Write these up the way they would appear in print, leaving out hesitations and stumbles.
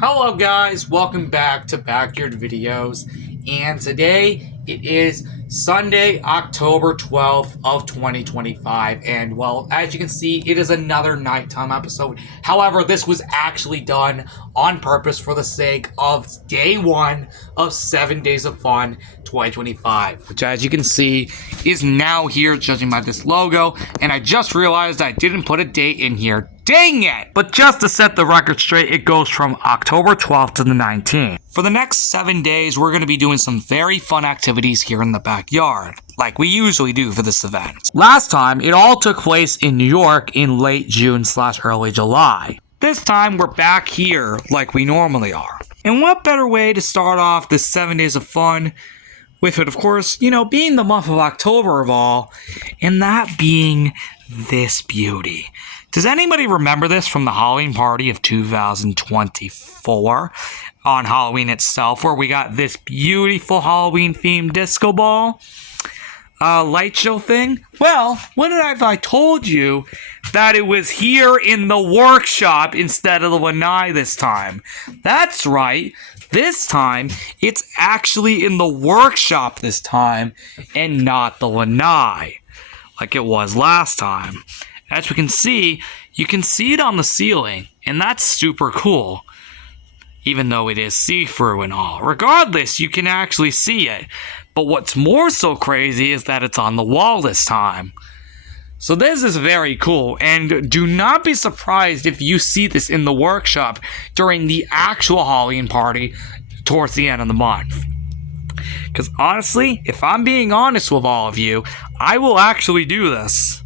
Hello guys, welcome back to Backyard Videos, and today it is Sunday, October 12th of 2025, and well, as you can see, it is another nighttime episode. However, this was actually done on purpose for the sake of day one of 7 Days of Fun 2025, which as you can see is now here, judging by this logo, and I just realized I didn't put a date in here. Dang it! But just to set the record straight, it goes from October 12th to the 19th. For the next 7 days, we're going to be doing some very fun activities here in the backyard, like we usually do for this event. Last time, it all took place in New York in late June/early July. This time, we're back here like we normally are. And what better way to start off this 7 days of fun with it, of course, being the month of October of all, and that being this beauty. Does anybody remember this from the Halloween party of 2024 on Halloween itself, where we got this beautiful Halloween-themed disco ball light show thing? Well, what if I told you that it was here in the workshop instead of the lanai this time? That's right. This time, it's actually in the workshop this time and not the lanai like it was last time. As we can see, you can see it on the ceiling, and that's super cool, even though it is see-through and all. Regardless, you can actually see it, but what's more so crazy is that it's on the wall this time. So this is very cool, and do not be surprised if you see this in the workshop during the actual Halloween party towards the end of the month. Because honestly, if I'm being honest with all of you, I will actually do this.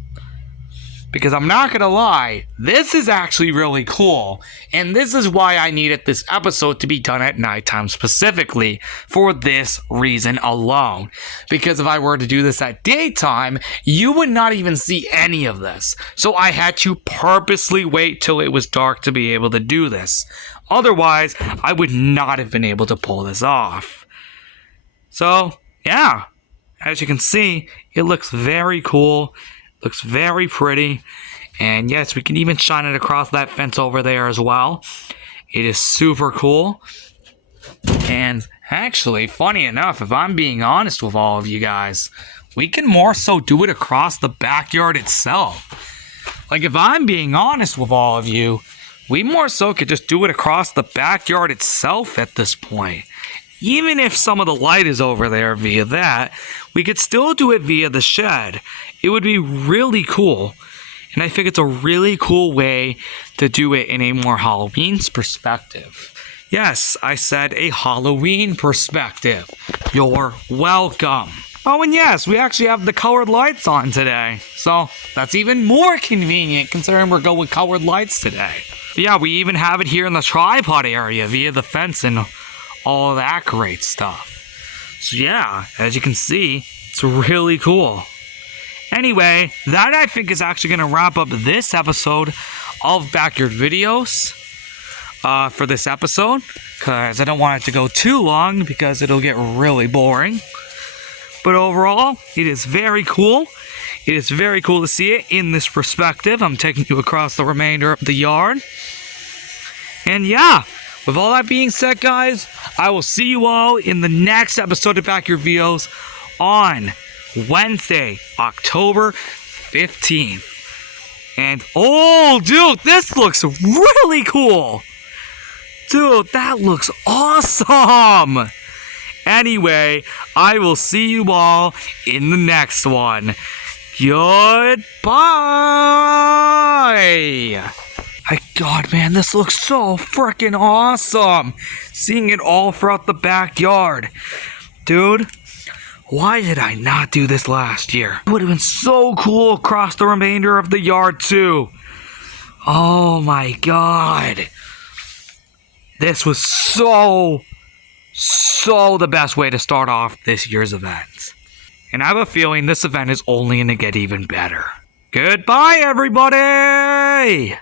Because I'm not going to lie, this is actually really cool, and this is why I needed this episode to be done at nighttime specifically, for this reason alone. Because if I were to do this at daytime, you would not even see any of this. So I had to purposely wait till it was dark to be able to do this. Otherwise, I would not have been able to pull this off. So, yeah, as you can see, it looks very cool. Looks very pretty, and yes, we can even shine it across that fence over there as well. It is super cool, and actually, funny enough, if I'm being honest with all of you guys, we can more so do it across the backyard itself. Like, if I'm being honest with all of you, we more so could just do it across the backyard itself at this point. Even if some of the light is over there via that, we could still do it via the shed. It would be really cool. And I think it's a really cool way to do it in a more Halloween perspective. Yes, I said a Halloween perspective. You're welcome. Oh, and yes, we actually have the colored lights on today. So that's even more convenient considering we're going with colored lights today. But yeah, we even have it here in the tripod area via the fence and all of that great stuff. So yeah, as you can see, it's really cool. Anyway, that I think is actually going to wrap up this episode of Backyard Videos for this episode, because I don't want it to go too long because it'll get really boring. But overall, it is very cool. It is very cool to see it in this perspective. I'm taking you across the remainder of the yard. And yeah, with all that being said, guys, I will see you all in the next episode of Backyard Videos on Wednesday, October 15th. And, oh, dude, this looks really cool. Dude, that looks awesome. Anyway, I will see you all in the next one. Goodbye. My God, man, this looks so freaking awesome. Seeing it all throughout the backyard. Dude, why did I not do this last year? It would have been so cool across the remainder of the yard, too. Oh, my God. This was so the best way to start off this year's event. And I have a feeling this event is only going to get even better. Goodbye, everybody!